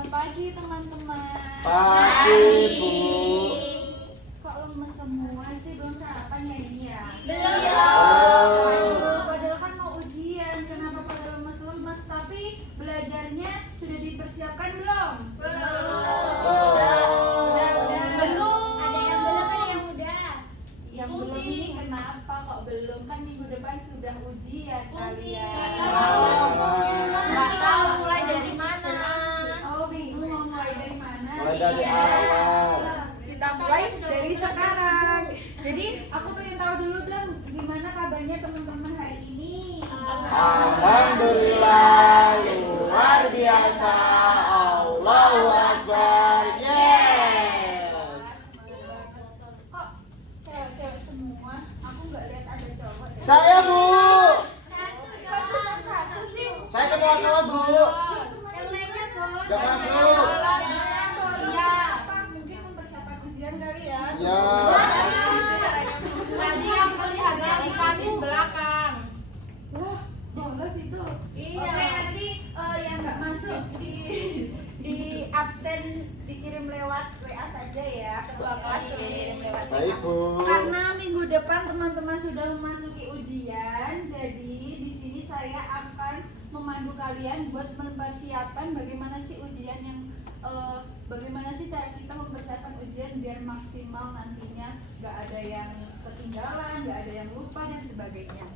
Selamat pagi teman-teman. Pagi, Bu. Kok lemes semua sih? Belum sarapan ya ini ya? Belum. Aduh, padahal kan mau ujian. Kenapa pada lemes-lemes? Tapi belajarnya sudah dipersiapkan belum? Belum. Ada yang belum, ada yang udah. Yang belum ini kenapa kok belum? Kan minggu depan sudah ujian kalian. Nggak tahu mulai dari mana. Oh, bingung mau mulai dari mana? Mulai dari awal. Kita mulai dari sekarang. Jadi aku pengen tahu dulu dong gimana kabarnya teman-teman hari ini. Alhamdulillah, luar biasa. Allahu Akbar. Yes. Kok cewek-cewek semua? Aku nggak lihat ada cowok deh. Saya, Bu. Kok cuma satu sih? Saya ketua kelas, Bu. Yang lainnya kok? Gak masuk. Iya. Apa? Mungkin mempersiapkan ujian kali ya? Iya. Tadi yang melihatnya di kantin belakang. Wah, bolos itu. Iya. Oke, nanti yang nggak masuk di absen dikirim lewat WA saja ya. Ketua kelas sudah kirim lewat WA. Baik, Bu. Karena minggu depan teman-teman sudah memasuki ujian, jadi di sini saya akan memandu kalian buat mempersiapkan bagaimana sih ujian yang bagaimana sih cara kita mempersiapkan ujian biar maksimal nantinya, nggak ada yang ketinggalan, nggak ada yang lupa dan sebagainya.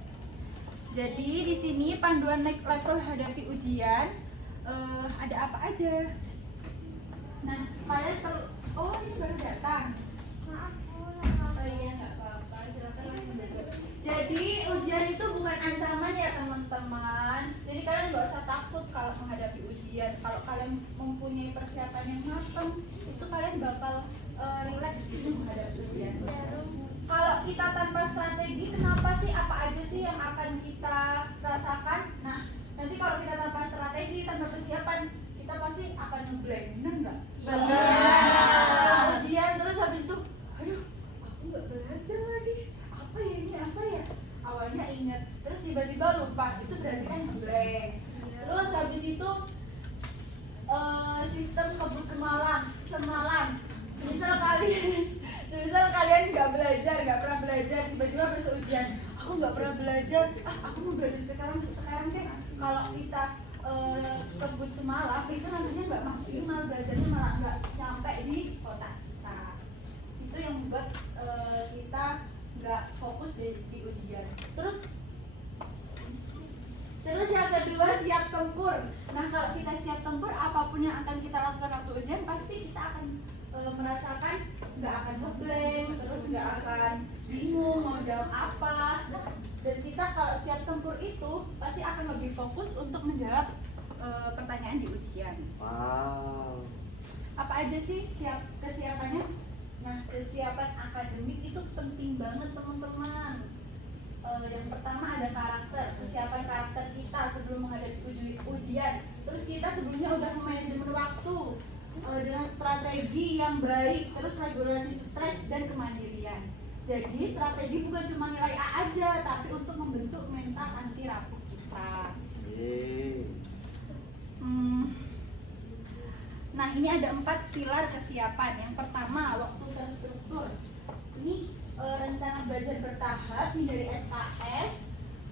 Jadi di sini panduan naik level hadapi ujian ada apa aja? Nah, kalian perlu. Oh, ini baru datang. Oh iya, nggak apa-apa. Silakan langsung duduk. Jadi ujian itu bukan ancaman ya teman-teman. Jadi kalian nggak usah takut kalau menghadapi ujian. Kalau kalian mempunyai persiapan yang matang, itu kalian bakal rileks gitu menghadapi ujian. Kalau kita tanpa strategi, kenapa sih? Apa aja sih yang akan kita rasakan? Nah, nanti kalau kita tanpa strategi, tanpa persiapan, kita pasti akan ngeblank, bener nggak? Bener. Ujian terus habis itu, aduh, aku nggak belajar lagi. Apa ya ini? Apa ya? Awalnya inget, terus tiba-tiba lupa. Itu berarti kan ngeblank. Terus habis itu sistem kebut semalam. Semisal kalian nggak belajar, nggak pernah belajar, tiba-tiba besok ujian, aku nggak pernah belajar, aku mau belajar sekarang deh. Kalau kita kebut semalam itu nantinya nggak maksimal, belajarnya malah nggak nyampe di kotak kita. Itu yang membuat kita nggak fokus di ujian. Terus yang kedua, siap tempur. Nah, kalau kita siap tempur, apapun yang akan kita lakukan waktu ujian pasti kita akan merasakan nggak akan ngeblank, terus nggak akan bingung mau jawab apa. Dan kita kalau siap tempur itu pasti akan lebih fokus untuk menjawab pertanyaan di ujian. Wow. Apa aja sih kesiapannya? Nah, kesiapan akademik itu penting banget teman-teman. Yang pertama ada karakter, kesiapan karakter kita sebelum menghadapi ujian. Terus kita sebelumnya udah manajemen waktu dengan strategi yang baik, terus regulasi stres dan kemandirian. Jadi strategi bukan cuma nilai A aja, tapi untuk membentuk mental anti rapuh kita. Nah, ini ada 4 pilar kesiapan. Yang pertama, waktu terstruktur. Ini rencana belajar bertahap nih dari SKS,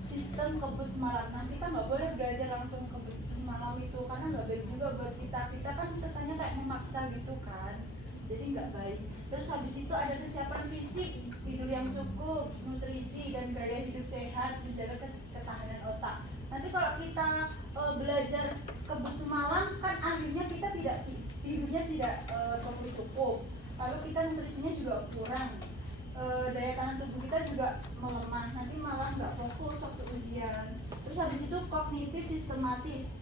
sistem kebut semalam. Nah, kita nggak boleh belajar langsung kebut semalam itu karena nggak baik juga buat kita. Kita kan kesannya kayak memaksa gitu kan, jadi nggak baik. Terus habis itu ada kesiapan fisik, tidur yang cukup, nutrisi dan gaya hidup sehat, menjaga ketahanan otak. Nanti kalau kita belajar kebut semalam kan akhirnya kita tidurnya tidak cukup, lalu kita nutrisinya juga kurang. Daya tahan tubuh kita juga melemah, nanti malah nggak fokus waktu ujian. Terus habis itu kognitif sistematis,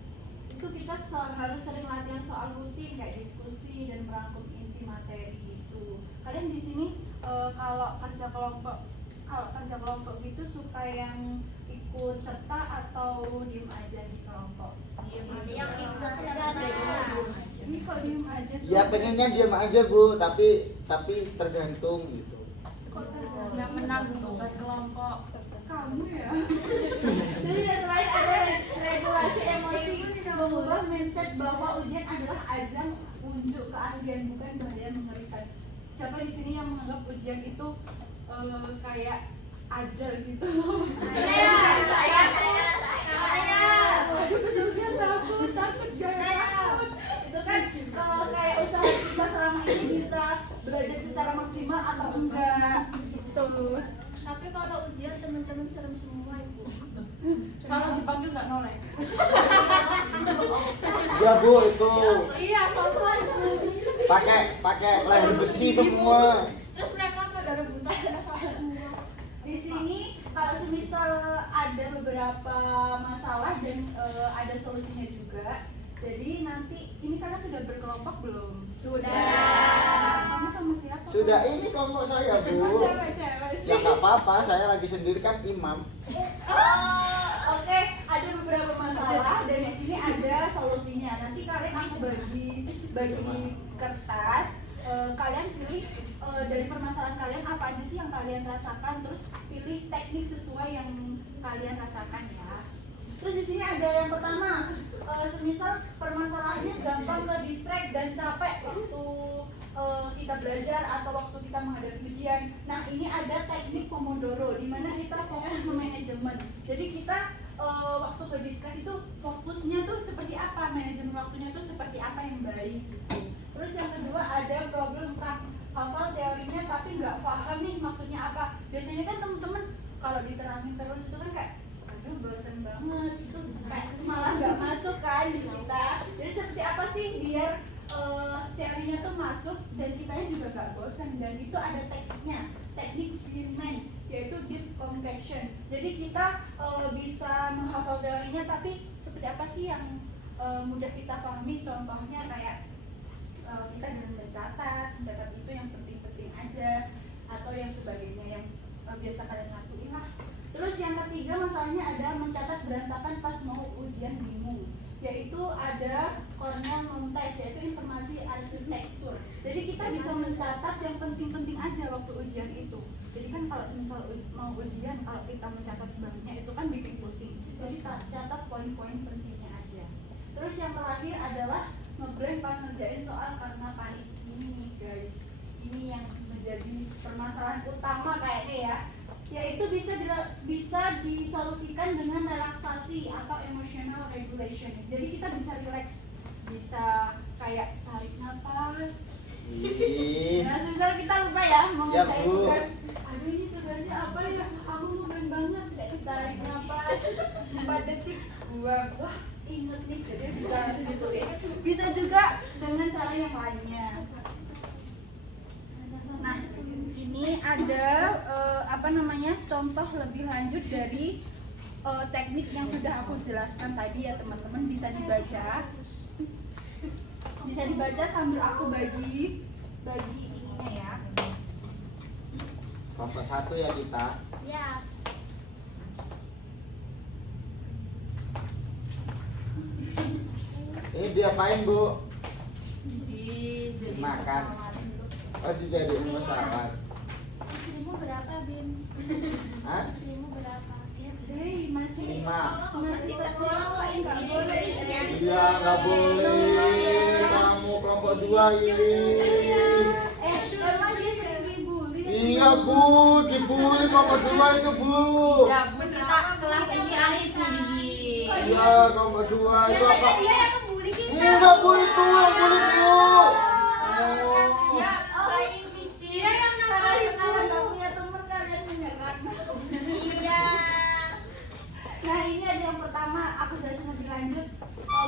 itu kita harus sering latihan soal rutin kayak diskusi dan merangkum inti materi gitu. Kalian di sini kalau kerja kelompok gitu suka yang ikut serta atau diem aja di kelompok? Yang ikut serta. Ini kok diem aja sih? Ya pengennya diam aja, Bu, tapi tergantung gitu. Yang menanggung beban kelompok. Kamu ya. Jadi yang terakhir ada regulasi emosi, mengubah mindset bahwa ujian adalah ajang unjuk keahlian, bukan bahaya mengerikan. Siapa di sini yang menganggap ujian itu kayak ajar gitu? Saya. Ujian takut jangan takut. Itu kan kayak usaha kita selama ini bisa belajar secara maksimal atau enggak gitu. Tapi kalau ujian teman-teman serem semua ibu. Kalau dipanggil nggak noleh. Ya Bu, itu Iya, soalnya pakai leher besi semua. terus mereka pada rebutan karena salah semua. Di sini kalau semisal ada beberapa masalah dan ada solusinya juga. Jadi nanti ini karena sudah berkelompok belum? Sudah. Kamu sama siapa? Sudah, ini kelompok saya Bu. Cewek-cewek sih. Ya nggak apa-apa, saya lagi sendiri kan imam. Oke, ada beberapa masalah dan di sini ada solusinya. Nanti kalian aku bagi kertas. Kalian pilih dari permasalahan kalian apa aja sih yang kalian rasakan, terus pilih teknik sesuai yang kalian rasakan ya. Terus di sini ada yang pertama, semisal permasalahannya gampang ke distract dan capek waktu kita belajar atau waktu kita menghadapi ujian. Nah ini ada teknik Pomodoro di mana kita fokus ke manajemen. Jadi kita waktu ke distract itu fokusnya tuh seperti apa, manajemen waktunya tuh seperti apa yang baik. Terus yang kedua ada problem cup, hafal teorinya tapi nggak paham nih maksudnya apa. Biasanya kan temen-temen kalau diterangin terus itu kan kayak aduh bosan banget, itu kayak malah nggak masuk kan di kita. Jadi seperti apa sih biar teorinya tuh masuk dan kitanya juga nggak bosan, dan itu ada tekniknya, teknik Feynman, yaitu deep compression. Jadi kita bisa menghafal teorinya tapi seperti apa sih yang mudah kita pahami. Contohnya kayak kita dengan mencatat itu yang penting-penting aja atau yang sebagainya yang biasa kalian lakuin lah. Terus yang ketiga masalahnya ada mencatat berantakan pas mau ujian bingung, yaitu ada Cornell non-test, yaitu informasi arsitektur. Jadi kita bisa mencatat yang penting-penting aja waktu ujian itu. Jadi kan kalau misal mau ujian, kalau kita mencatat sebanyak itu kan bikin pusing. Jadi catat poin-poin pentingnya aja. Terus yang terakhir adalah ngeblank pas ngerjain soal karena panik. Ini nih guys, ini yang menjadi permasalahan utama kayaknya ya, yaitu bisa disolusikan dengan relaksasi atau emotional regulation. Jadi kita bisa relax, bisa kayak tarik nafas. Nah, sebentar kita lupa ya mau Ya, ngerjain Bu. tugas. Aduh ini tugasnya apa ya? Aku ngeblank banget. Kayak tarik nafas 4 detik, buang. Wah, inget nih, jadi bisa gitu deh. Bisa juga dengan cara yang lainnya. Nah, ini ada contoh lebih lanjut dari teknik yang sudah aku jelaskan tadi ya teman-teman, bisa dibaca sambil aku bagi ininya ya. Kelompok 1 ya kita. Ya. Ini diapain Bu? Jadi Makan. Oh, dijadiin pesawat. Istrimu berapa, Bim? Hah? Istrimu berapa? masih 5. Masih sekolah kok istrinya. Iya, nggak boleh. Kamu kelompok 2 ini. Emang dia sering dibully? Iya Bu, dibully kelompok 2 itu Bu. Ya, kita kelas ini ahli bully. Iya, kelompok 2 itu Biasanya apa? dia yang membuli kita. Enggak Bu, itu yang bully Bu. Ya, dia yang nakalin Kalau nggak aku. punya teman kalian menyerang. Iya. Nah ini ada yang pertama, aku jelasin lebih lanjut,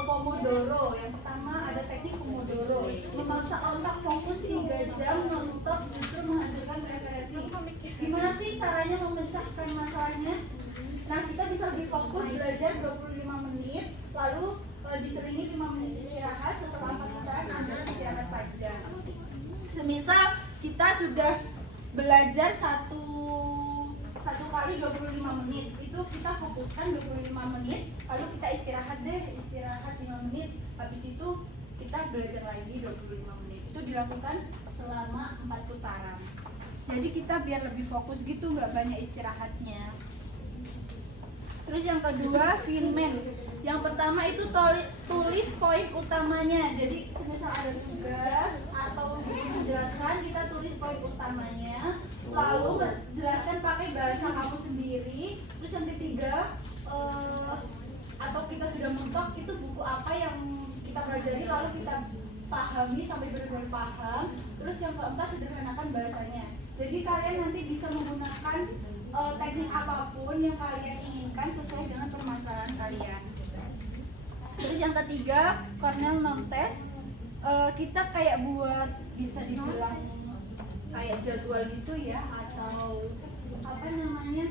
Pomodoro. Yang pertama ada teknik Pomodoro, memaksa otak fokus 3 jam non-stop justru menghasilkan referensi. Gimana sih caranya memecahkan masalahnya? Nah kita bisa lebih fokus belajar 25 menit, lalu diselingi 5 menit istirahat, setelah 4 putaran ada istirahat panjang. Semisal kita sudah belajar satu kali 25 menit, itu kita fokuskan 25 menit, lalu kita istirahat 5 menit, habis itu kita belajar lagi 25 menit. Itu dilakukan selama 4 putaran. Jadi kita biar lebih fokus gitu, nggak banyak istirahatnya. Terus yang kedua, Feynman. Yang pertama itu tulis poin utamanya. Jadi misal ada tugas atau menjelaskan, kita tulis poin utamanya. Lalu jelaskan pakai bahasa kamu sendiri. Terus yang ketiga, atau kita sudah mentok itu buku apa yang kita pelajari, lalu kita pahami sampai benar-benar paham. Terus yang keempat, sederhanakan bahasanya. Jadi kalian nanti bisa menggunakan teknik apapun yang kalian inginkan sesuai dengan permasalahan kalian. Terus yang ketiga, Cornell non-test. Kita kayak buat, bisa dibilang kayak jadwal gitu ya, atau apa namanya,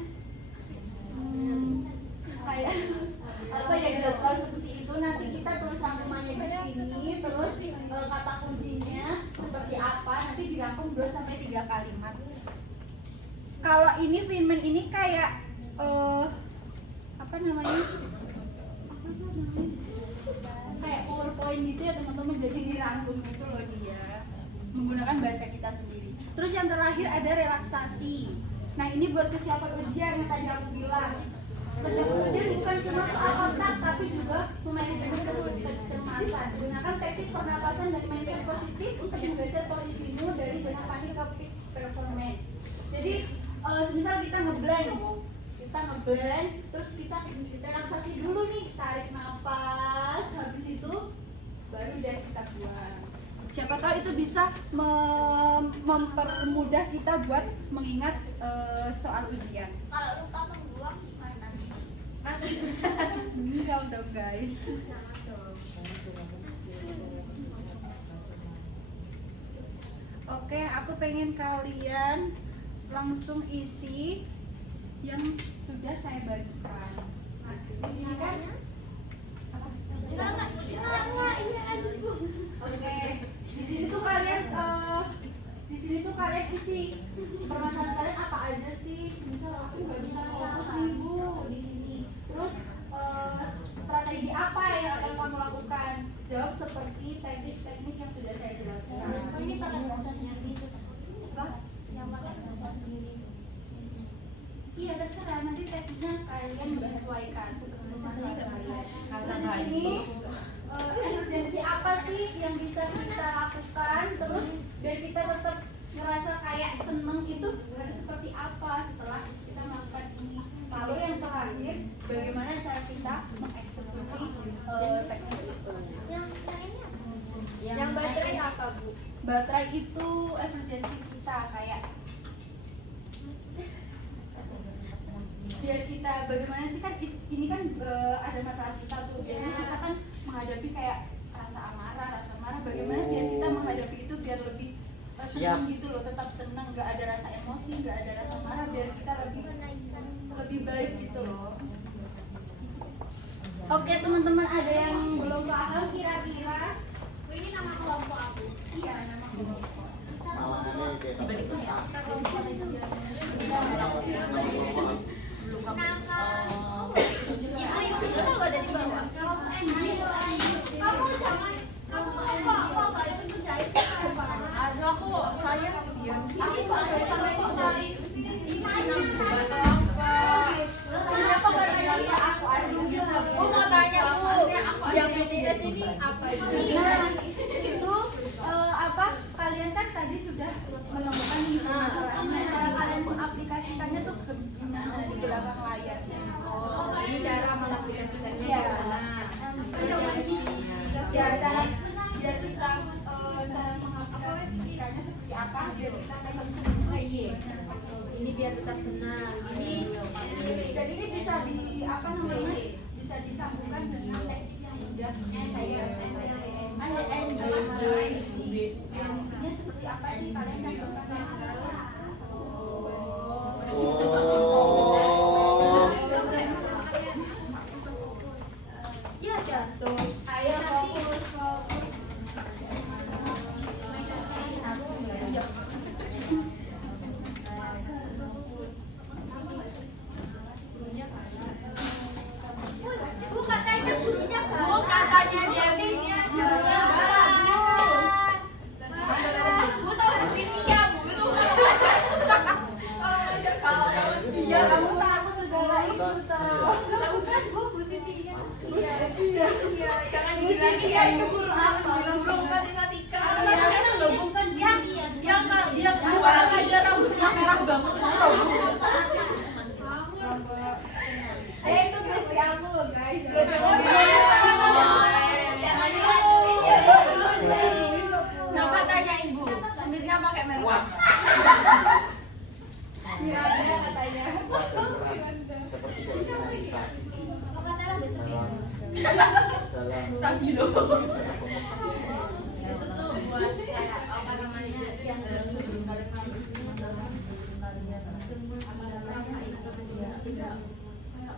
kayak apa ya, jadwal seperti itu. Nanti kita tulis rangkumannya di sini, terus kata kuncinya seperti apa, nanti dirangkum 2-3 kalimat. Kalau ini Vinman ini kayak apa namanya, kayak PowerPoint gitu ya teman-teman, jadi dirangkum itu loh dia, menggunakan bahasa kita sendiri. Terus yang terakhir ada relaksasi. Nah ini buat kesiapan ujian yang tadi aku bilang. Kesiapan ujian bukan cuma soal otak, tapi juga memanajemen kecemasan. Gunakan teknik pernapasan dan mindset positif untuk menggeser posisimu dari zona panik ke peak performance. Jadi semisal kita ngeblank, terus kita relaksasi dulu nih, tarik nafas, habis itu baru deh kita buang. Siapa tahu itu bisa mempermudah kita buat mengingat soal ujian. Kalau lupa membuang gimana? Meninggal dong guys. Oke, aku pengen kalian langsung isi yang sudah saya bagikan. Nah, di sini kan oke, di sini tuh kalian isi permasalahan kalian apa aja sih? Misal aku nggak bisa fokus nih Bu di sini. Terus strategi apa yang akan kamu lakukan? Jawab seperti teknik-teknik yang sudah saya jelaskan. Ini pakai bahasa sendiri itu. Apa? Yang pakai bahasa sendiri. Iya terserah, nanti teksnya kalian menyesuaikan sesuai kalian. Di sini emergensi apa sih yang bisa kita lakukan, terus biar kita tetap ngerasa kayak seneng itu harus seperti apa setelah kita melakukan ini. Lalu yang terakhir, bagaimana cara kita mengeksekusi teknik itu. Yang ini apa? Yang baterai apa Bu? Baterai itu emergensi kita, kayak biar kita bagaimana sih, kan ini kan ada masalah kita tuh, biasanya kita kan menghadapi kayak rasa amarah, rasa marah, bagaimana biar kita menghadapi itu biar lebih senang gitu loh, tetap senang, nggak ada rasa emosi, nggak ada rasa marah, biar kita lebih baik gitu loh. Oke teman-teman, ada yang belum paham kira-kira? Ini nama kelompok aku. Iya, nama kelompok. Malah Ibu itu tahu ada di bawah. Kamu jangan apa itu jahit apa? Ada kok, saya diam. Ini kok dari terus kenapa gara-gara aku ada Bu mau tanya Bu, yang BTS ini apa itu? Nah, itu apa? Kalian kan tadi sudah menemukan masalahnya. Cara kalian mengaplikasikannya tuh gimana di belakang layar? Ini cara mengaplikasikannya Iya. gimana? Ya, cara biar kita cara mengaplikasikannya seperti apa? Biar kita tetap senang. Ini biar tetap senang. Dan ini bisa di apa namanya? Bisa disambungkan dengan teknik yang sudah saya yang isinya seperti apa sih, kalian contohkan ya jatuh. Ayo fokus. Bu katanya businya Bu katanya Devinnya juga. Bu tahu di sini ya Bu itu. Kalau ngajar kalau Ya kamu tahu segala itu tahu. bukan Bu Siti ya. Iya, itu guru apa? Guru matematika. Iya. Bukan yang kalau dia keluar aja rambutnya merah banget terus tahu. Itu besti aku loh guys. Jangan coba tanya ibu, semirnya pakai merek apa? Iya ada katanya. Seperti kita dalam Stabilo. Itu tuh buat kayak apa namanya yang sebelum kalian main sebelum kalian tidak kayak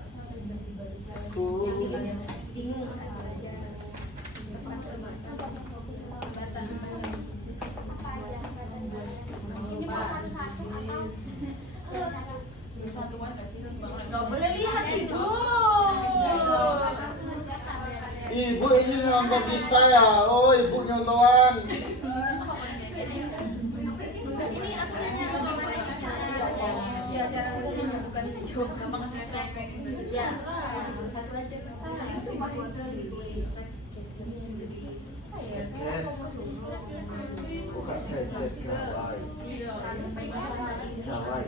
bingung ini pas satu satuan nggak sih nggak boleh lihat ibu. Ibu ini nonton kita ya. Oh, ibu nonton. Ini aku nanya gimana ya cara kerjanya bukan jawab gampang distract ya satu aja yang sumpah kontrol gitu Bukan gadget gawai. Gawai.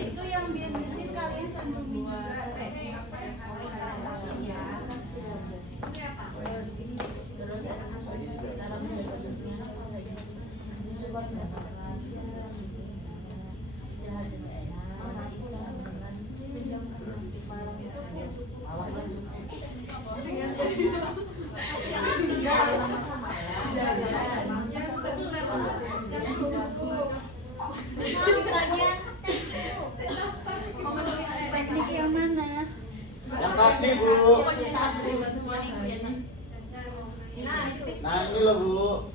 Itu yang biasanya kalian sambil juga teknik yang mana? Yang tadi, Bu. Nah, ini loh, Bu.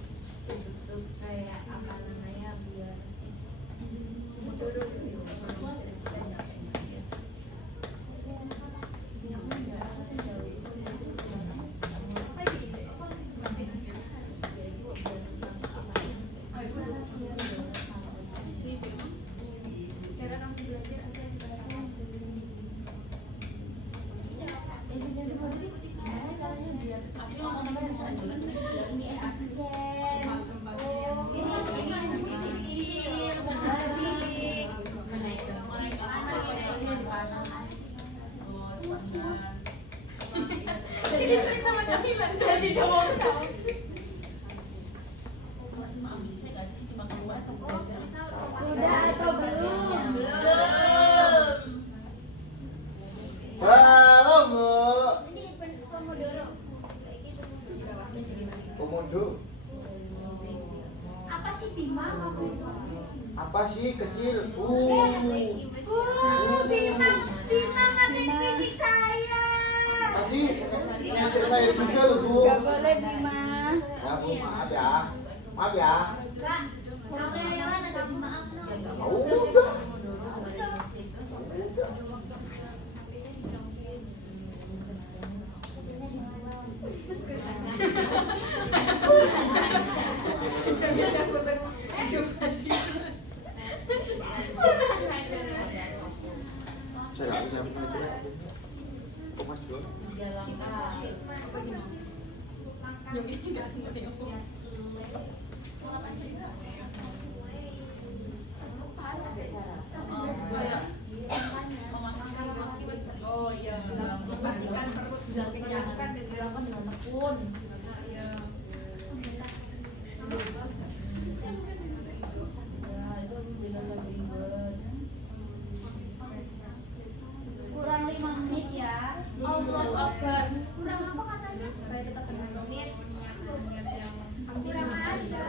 Jadi sering sama camilan kasih dia mau tahu. Cuma ambisi nggak sih cuma keluar pas belajar. Sudah atau belum? Belum. Halo, Bu. Komodo. Apa sih Bima? Apa sih kecil? Bintang ngatain fisik saya. Tadi ngecek saya juga loh, Bu. Gak boleh Bima. Ya, Bu, maaf ya. Maaf ya. Oh, udah. Saya nggak punya mikir. Kok Mas Bro? Oh iya, memastikan perut sudah kenyang kan dilakukan dengan tekun. Iya. Kurang 5 menit ya. Allah Akbar. Kurang apa katanya? Supaya tetap 5 menit. Kurang aja.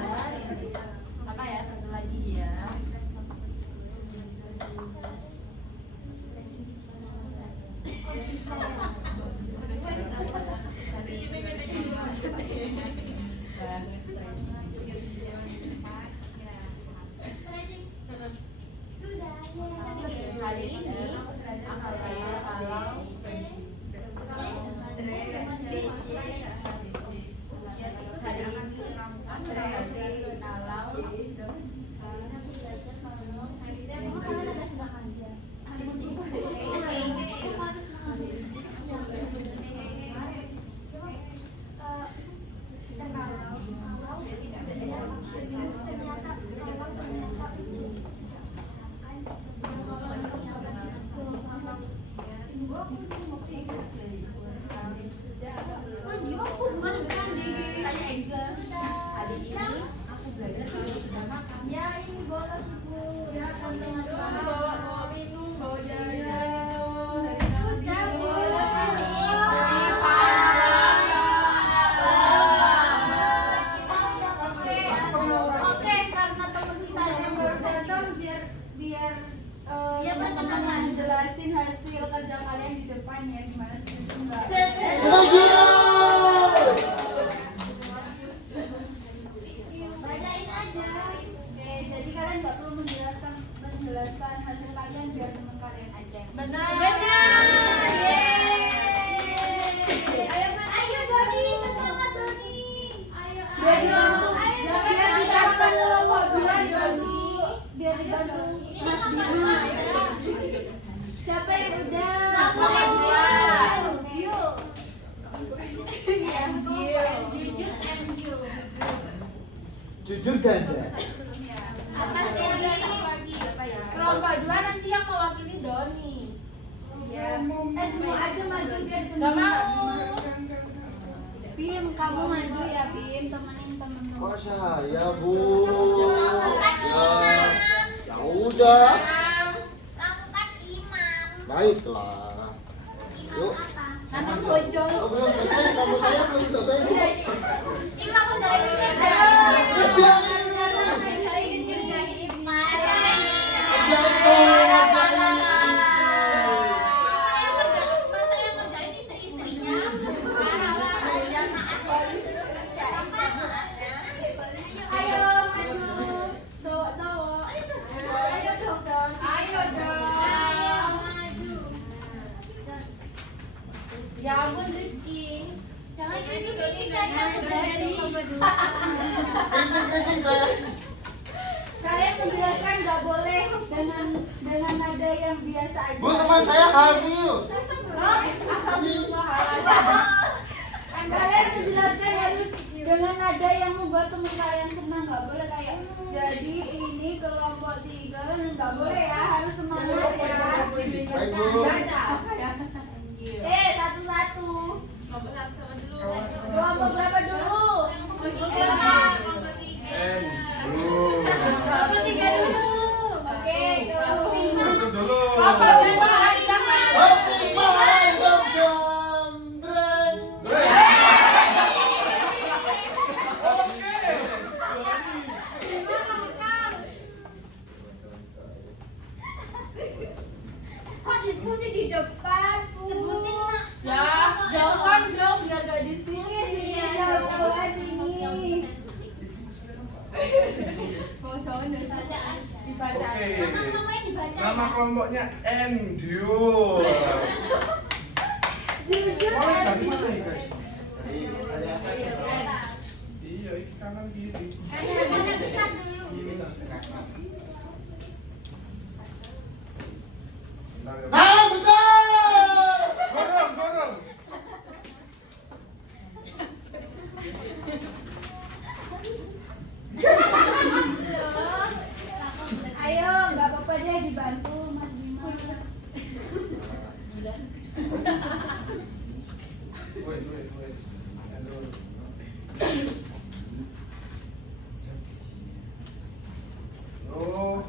Apa ya satu lagi ya? Kali ini akan belajar kalau Tanya Angel. Hari ini aku belajar kalau sudah makan. Ya ini bolos ibu. Ya konten bawa minum, bawa jajan. Sudah bolos ini. Oke, karena teman kita yang baru datang biar Ya teman-teman jelasin hasil kerja kalian di depan ya gimana sih itu enggak. Setuju. bacain aja. Oke, jadi kalian nggak perlu menjelaskan hasil kalian biar teman kalian aja. Benar. Ayo Doni, semangat Doni. Ayo. Biar dicatat kelompok dua Doni. Biar dibantu Mas Bima. Siapa yang udah? Aku yang udah. Jujur ganda. Apa sih ini? Kelompok 2 nanti yang mewakili Doni. Ya. Semua aja maju biar Gak mau. Bim, kamu maju ya Bim, temenin temen-temen. Kok saya, Bu? Ya udah. Kamu kan imam. Baiklah. Yuk. Nanti bocor. Oh, belum selesai, kamu saya belum selesai. Bu. Ini kamu dari kerja. Ya ampun Rifki. Jangan kritik saya sudah dari Kritik saya. Kalian menjelaskan nggak boleh dengan nada yang biasa aja. Bu, teman saya hamil. Kalian menjelaskan harus dengan nada yang membuat teman kalian senang, nggak boleh kayak jadi ini kelompok 3 nggak boleh ya, harus semangat ya. Baik, Bu. Baca apa ya? Satu-satu. Kelompok berapa dulu? Kelompok 3 dulu. Oke, kelompok 5. Dulu. Apa dulu aja Mas? Hopi mahal gambreng. Kok diskusi di depan? Sebutin nak. Ya, jauhan dong biar gak diskusi. Jauhan sini. Mau jauhan dari bacaan. Dibaca. Oke. Nama yang dibaca. Nama kelompoknya Endure. Jujur. Mulai dari mana ya guys? Dari atas ya, Bro. Iya, ini kanan kiri. Mana besar dulu. Ini terus ke kanan. Bentar ya. Ah, betul. Gorong. Ayo, nggak apa-apa deh dibantu Mas Bima. Wait. Endure. Oh.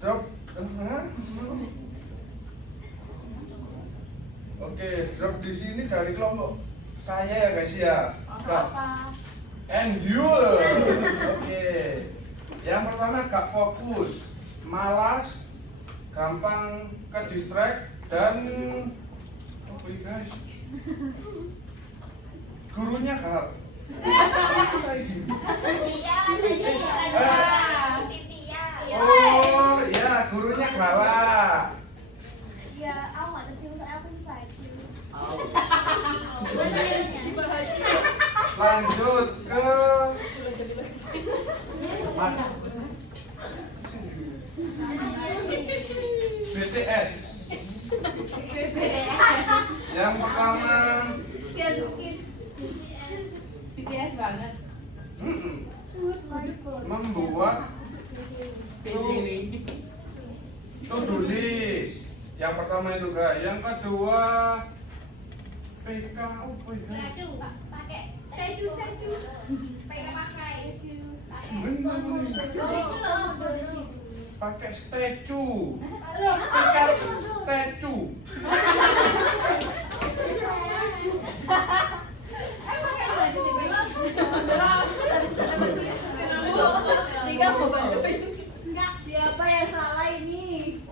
Drop. Oke, drop di sini dari kelompok saya ya guys ya. Apa? Endure. Oke. Yang pertama gak fokus, malas, gampang ke distract dan apa ini guys? Gurunya kayak gini. Oh ya, gurunya galak. Ya, aku nggak tahu sih maksud aku sih baju. Lanjut ke mana? BTS. Yang pertama BTS banget. Membuat to-do list. Yang pertama itu kak. Yang kedua PK apa ya? Statue, pakai statue. Pakai Pakai statue. loh, Ikan statue. Siapa yang salah ini?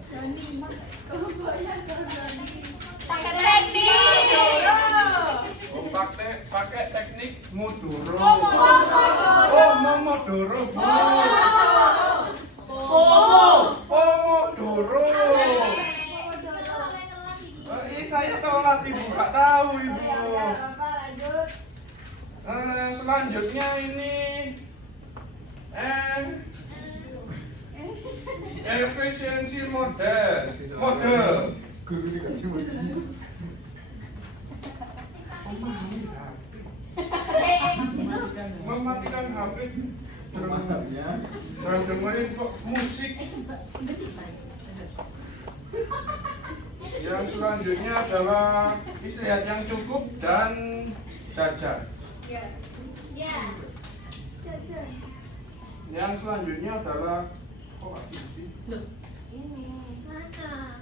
pakai teknik. Oh, pakai teknik Modoro. Pomodoro. Oh, Momodoro. Pomodoro. Oh, ini saya telat ibu, nggak tahu ibu. Ya, apa lanjut. Selanjutnya ini efisiensi model. Guru dikasih model. Mematikan HP. Pemandangannya. Dan dengerin musik. Yang selanjutnya adalah istirahat yang cukup dan jajan. Ya. Yang selanjutnya adalah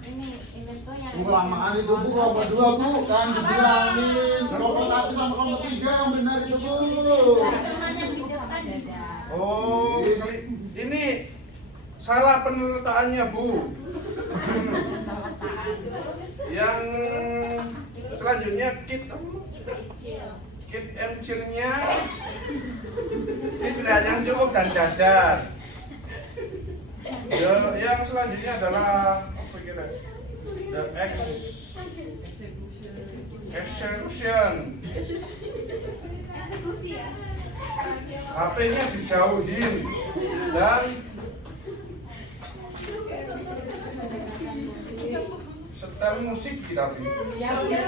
Ini tuh yang Bu, kelamaan itu bu, kelompok 2 bu, kan dibilangin kelompok 1 sama kelompok 3 yang benar itu bu. teman yang di depan. Oh, ini salah penelitaannya bu. Yang selanjutnya kit MC-nya istirahat yang cukup dan jajan. Yang selanjutnya adalah apa kira? The execution. Eksekusi ya. HP-nya dijauhin dan setel musik kita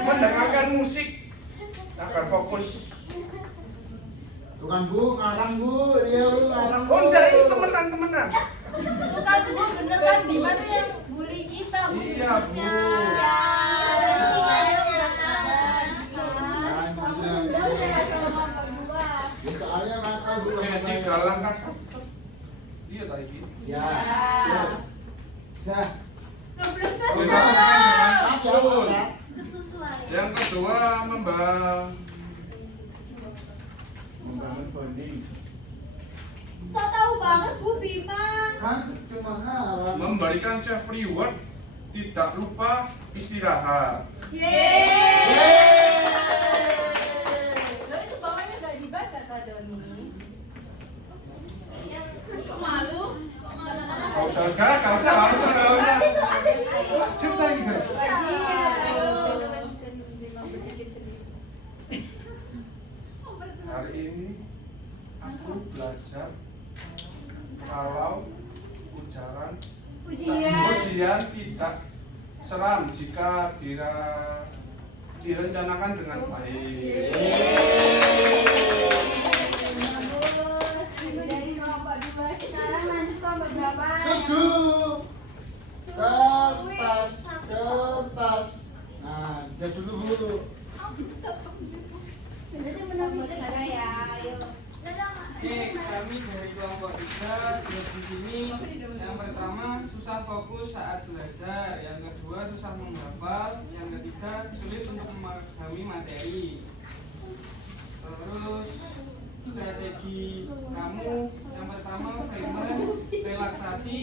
mendengarkan musik agar fokus. Tuh kan bu, ngarang bu, iya bu, ngarang bu. Oh enggak, ini temenan. Tuh kan Bu, bener kan Bima tuh yang bully kita Iya bu. Ya, dari sini ada kelihatan. Udah ya sama berdua. Ya, soalnya nakal bu. Oke, sama 3 saya. langkah iya tadi. Ya. Sudah. Belum Oh, selesai. betul. Kesusuan. Yang kedua membangun bonding. So tahu banget Bu Bima. Kan cuma ngarang. memberikan self reward, tidak lupa istirahat. Yeay. Loh, itu bawahnya nggak dibaca Kak Doni. Kok malu? Kau usah sekarang, kau usah. Cinta juga. Hari ini aku belajar kalau ujaran ujian tidak seram jika direncanakan dengan baik. Bagus. Dari kelompok 2 sekarang lanjut kelompok berapa? Seduh. Kertas. Nah, lihat dulu bu. Biasanya menangis Ada ya, ayo. Oke, kami dari kelompok 3 di sini. Yang pertama susah fokus saat belajar, yang kedua susah menghafal, yang ketiga sulit untuk memahami materi. Terus strategi kamu yang pertama famous, relaksasi,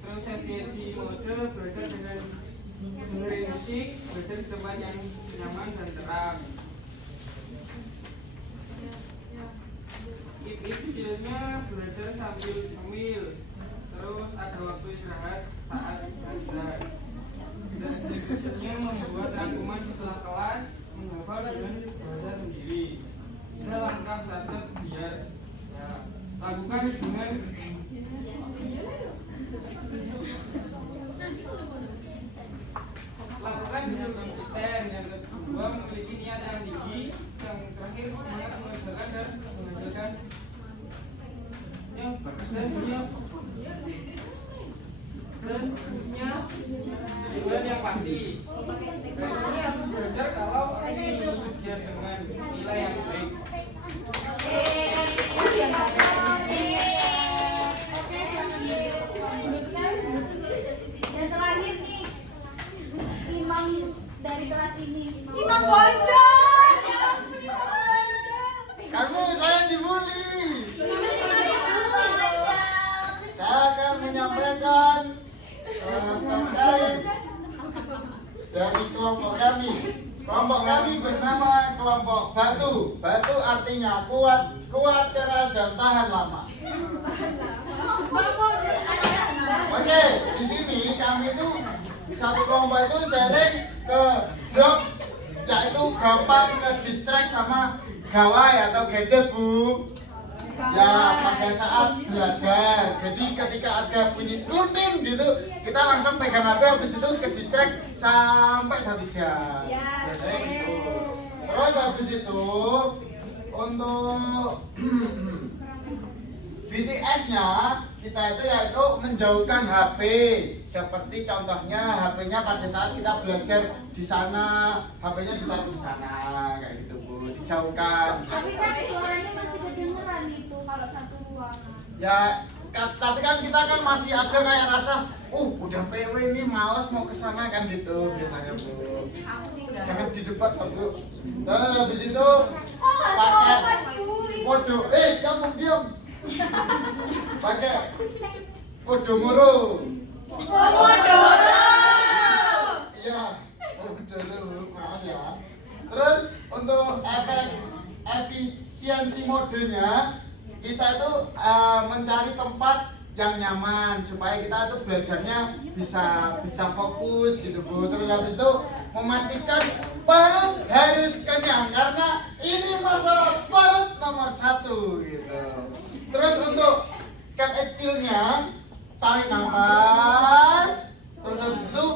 terus efisiensi mode, belajar dengan dengerin musik, belajar di tempat yang nyaman dan terang. Idealnya belajar sambil ngemil, terus ada waktu istirahat saat belajar. Dan executionnya membuat rangkuman setelah kelas, menghafal dengan bahasa sendiri. Tiga langkah saja biar ya, lakukan dengan konsisten. Yang kedua memiliki niat yang tinggi. Yang terakhir semangat mengerjakan dan menghasilkan yang bagus dan punya tujuan yang pasti. Kalian ini harus belajar kalau ingin lulus ujian dengan nilai yang baik. Dan terakhir nih, imam dari kelas ini, Imam Boncor. Ya ampun, Imam Boncor. Kamu saya dibully. Saya akan menyampaikan terkait dari kelompok kami. Kelompok kami bernama kelompok Batu. Batu artinya kuat, kuat, keras, dan tahan lama. Oke, di sini kami itu satu kelompok itu sering ke drop, yaitu gampang ke distract sama gawai atau gadget, Bu. Ya, pada saat belajar. Jadi ketika ada bunyi kluting gitu, kita langsung pegang HP, habis itu ke distract sampai 1 jam. Biasanya gitu. Terus habis itu untuk BTS-nya kita itu yaitu menjauhkan HP. Seperti contohnya HP-nya pada saat kita belajar di sana, HP-nya ditaruh di sana kayak gitu, Bu. Dijauhkan. Tapi kan suaranya masih kedengeran itu kalau satu ruangan. Ya, tapi kan kita kan masih ada kayak rasa, udah PW ini males mau ke sana kan gitu biasanya, Bu. Jangan di depan, Bu. Terus habis itu pakai podo. Kamu diam. Pakai podomoro. Pomodoro. Iya, podomoro, maaf ya. Terus untuk efisiensi modenya, kita itu mencari tempat yang nyaman supaya kita itu belajarnya bisa fokus gitu, Bu. Terus habis itu memastikan perut harus kenyang karena ini masalah perut nomor 1 gitu. Terus untuk kecilnya tarik nafas, terus habis itu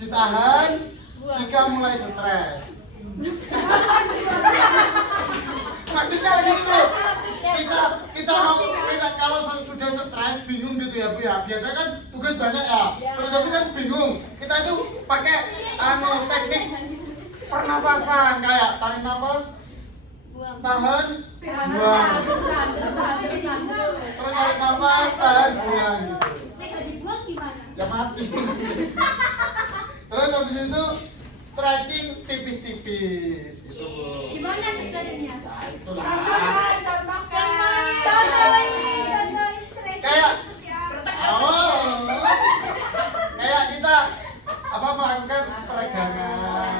ditahan jika mulai stres. Maksudnya gitu. Kita kalau sudah stres bingung gitu ya, Bu ya. Biasanya kan tugas banyak ya. Terus tapi kan bingung. Kita itu pakai teknik pernafasan kayak tarik nafas, tahan, buang. Terus tarik nafas, tahan, buang gitu. Dibuang gimana? Ya mati. Terus habis itu stretching tipis-tipis gitu, Bu. Gimana tuh caranya? Itulah. Contohin Kayak kayak kita melakukan peregangan.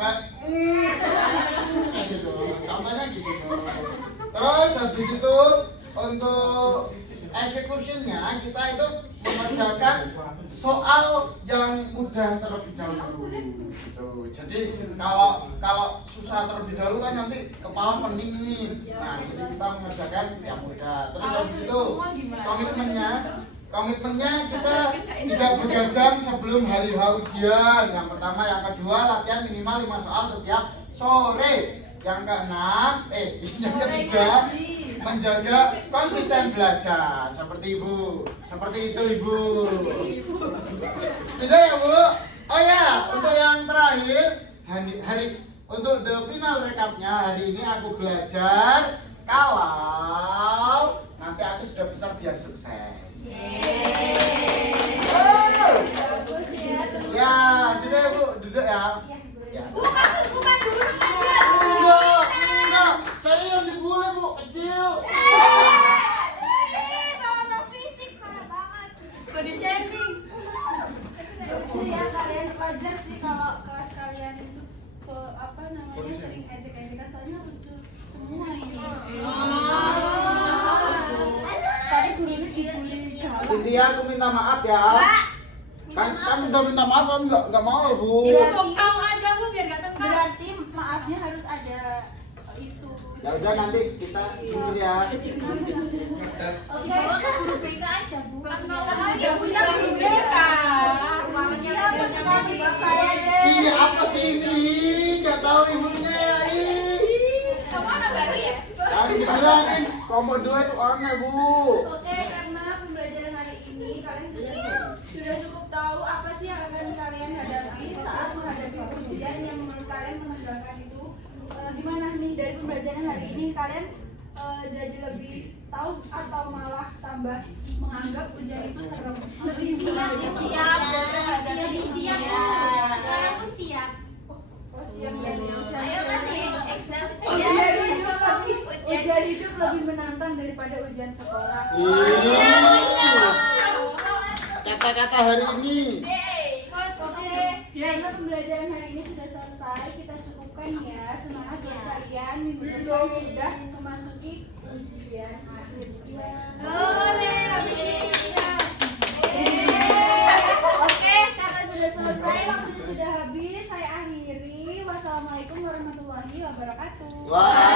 Kayak gitu. Contohnya gitu. Terus habis itu untuk execution-nya kita itu mengerjakan soal yang mudah terlebih dahulu gitu. Jadi kalau susah terlebih dahulu kan nanti kepala pening nih. Nah, jadi kita mengerjakan yang mudah. Terus habis itu komitmennya kita tidak begadang sebelum hari H ujian. Yang pertama, yang kedua latihan minimal 5 soal setiap sore. Yang yang ketiga menjaga konsisten belajar seperti Ibu. Seperti itu, Ibu. Sudah ya, Bu? Oh ya, untuk yang terakhir hari untuk the final recapnya hari ini aku belajar kalau nanti aku sudah besar biar sukses. Ya, sudah Bu, duduk ya. Ya. Bukan dulu Enggak, saya yang dibully, Bu, kecil. Kalau fisik parah banget. Body shaming. Lucu ya, kalian wajar sih kalau kelas kalian itu sering ejek-ejekan soalnya lucu semua ini. Tadi gurunya dibully. Cynthia, aku minta maaf ya. Kan udah minta maaf kan enggak mau, Bu. Bokau aja Bu biar gak tengkar. Berarti maafnya harus ada itu. Ya udah nanti kita jujur ya. Oke. Dibawa ke guru BK aja Bu. Kalau aja punya guru BK. Uangnya buat saya deh. Iya, apa sih ini? Enggak tahu ibunya ya. Kamu anak baru ya? Harus dibilangin kelompok 2 itu aneh, Bu. Oke, karena pembelajaran hari ini kalian sudah cukup tahu kalian menegakkan itu. Gimana nih dari pembelajaran hari ini kalian jadi lebih tahu atau malah tambah menganggap ujian itu serem? Lebih siap. Lebih siap. Sekarang pun siap. Oh, siap. Ayo kasih Excel. Ujian hidup lebih menantang daripada ujian sekolah. Kata-kata hari ini. Oke, karena pembelajaran hari ini sudah selesai, kita cukupkan ya. Semangat buat kalian, minggu depan sudah memasuki ujian akhir Oke, karena sudah selesai, waktunya sudah habis, saya akhiri. Wassalamualaikum warahmatullahi wabarakatuh. Wah.